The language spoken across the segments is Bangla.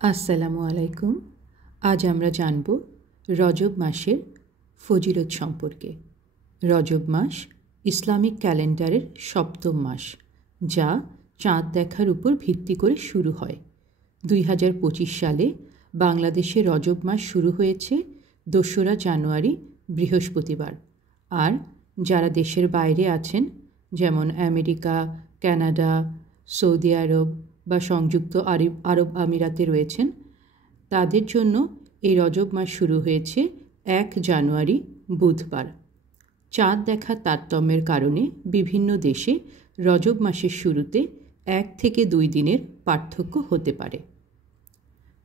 আসসালামু আলাইকুম। আজ আমরা জানব রজব মাসের ফজিলত সম্পর্কে। রজব মাস ইসলামিক ক্যালেন্ডারের সপ্তম মাস, যা চাঁদ দেখার উপর ভিত্তি করে শুরু হয়। 2025 সালে বাংলাদেশে রজব মাস শুরু হয়েছে 2রা জানুয়ারি বৃহস্পতিবার। আর যারা দেশের বাইরে আছেন, যেমন আমেরিকা, কানাডা, সৌদি আরব বা সংযুক্ত আরব আমিরাতে রয়েছেন, তাদের জন্য এই রজব মাস শুরু হয়েছে 1 জানুয়ারি বুধবার। চাঁদ দেখার তারতম্যের কারণে বিভিন্ন দেশে রজব মাসের শুরুতে 1 থেকে 2 দিনের পার্থক্য হতে পারে।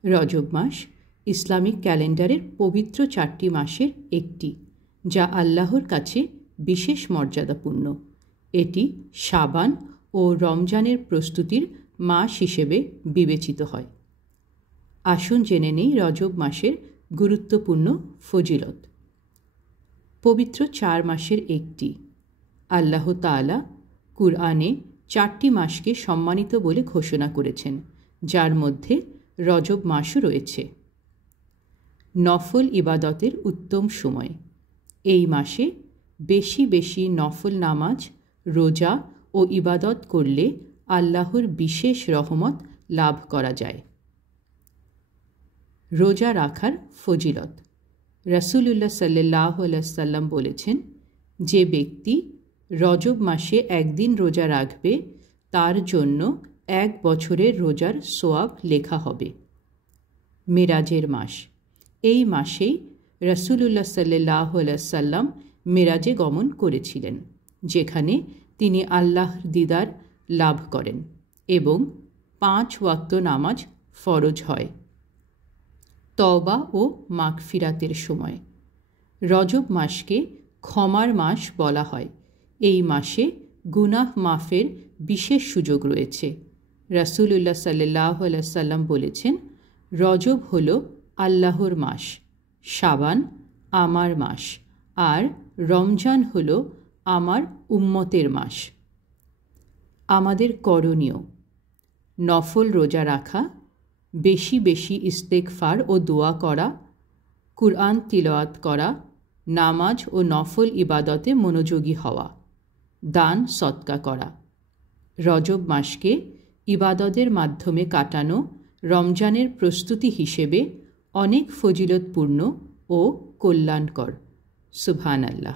রজব মাস ইসলামিক ক্যালেন্ডারের পবিত্র 4টি মাসের একটি, যা আল্লাহর কাছে বিশেষ মর্যাদাপূর্ণ। এটি শাবান ও রমজানের প্রস্তুতির মাস হিসেবে বিবেচিত হয়। আসুন জেনে নেই রজব মাসের গুরুত্বপূর্ণ ফজিলত। পবিত্র 4 মাসের একটি। আল্লাহ তাআলা কুরআনে 4টি মাসকে সম্মানিত বলে ঘোষণা করেছেন, যার মধ্যে রজব মাসও রয়েছে। নফল ইবাদতের উত্তম সময়। এই মাসে বেশি বেশি নফল নামাজ, রোজা ও ইবাদত করলে আল্লাহর বিশেষ রহমত লাভ করা যায়। রোজা রাখার ফজিলত। রাসূলুল্লাহ সাল্লাল্লাহু আলাইহি সাল্লাম বলেছেন, যে ব্যক্তি রজব মাসে একদিন রোজা রাখবে, তার জন্য 1 বছরের রোজার সওয়াব লেখা হবে। মেরাজের মাস। এই মাসেই রাসূলুল্লাহ সাল্লাল্লাহু আলাইহি সাল্লাম মেরাজে গমন করেছিলেন, যেখানে তিনি আল্লাহর দিদার লাভ করেন এবং 5 ওয়াক্ত নামাজ ফরজ হয়। তওবা ও মাগফিরাতের সময়। রজব মাসকে ক্ষমার মাস বলা হয়। এই মাসে গুনাহ মাফের বিশেষ সুযোগ রয়েছে। রাসূলুল্লাহ সাল্লাল্লাহু আলাইহি সাল্লাম বলেছেন, রজব হল আল্লাহর মাস, শাবান আমার মাস, আর রমজান হল আমার উম্মতের মাস। আমাদের করণীয়: নফল রোজা রাখা, বেশি বেশি ইস্তেগফার ও দোয়া করা, কুরআন তিলাওয়াত করা, নামাজ ও নফল ইবাদতে মনোযোগী হওয়া, দান সদকা করা। রজব মাসকে ইবাদতের মাধ্যমে কাটানো রমজানের প্রস্তুতি হিসেবে অনেক ফজিলতপূর্ণ ও কল্যাণকর। সুবহানাল্লাহ।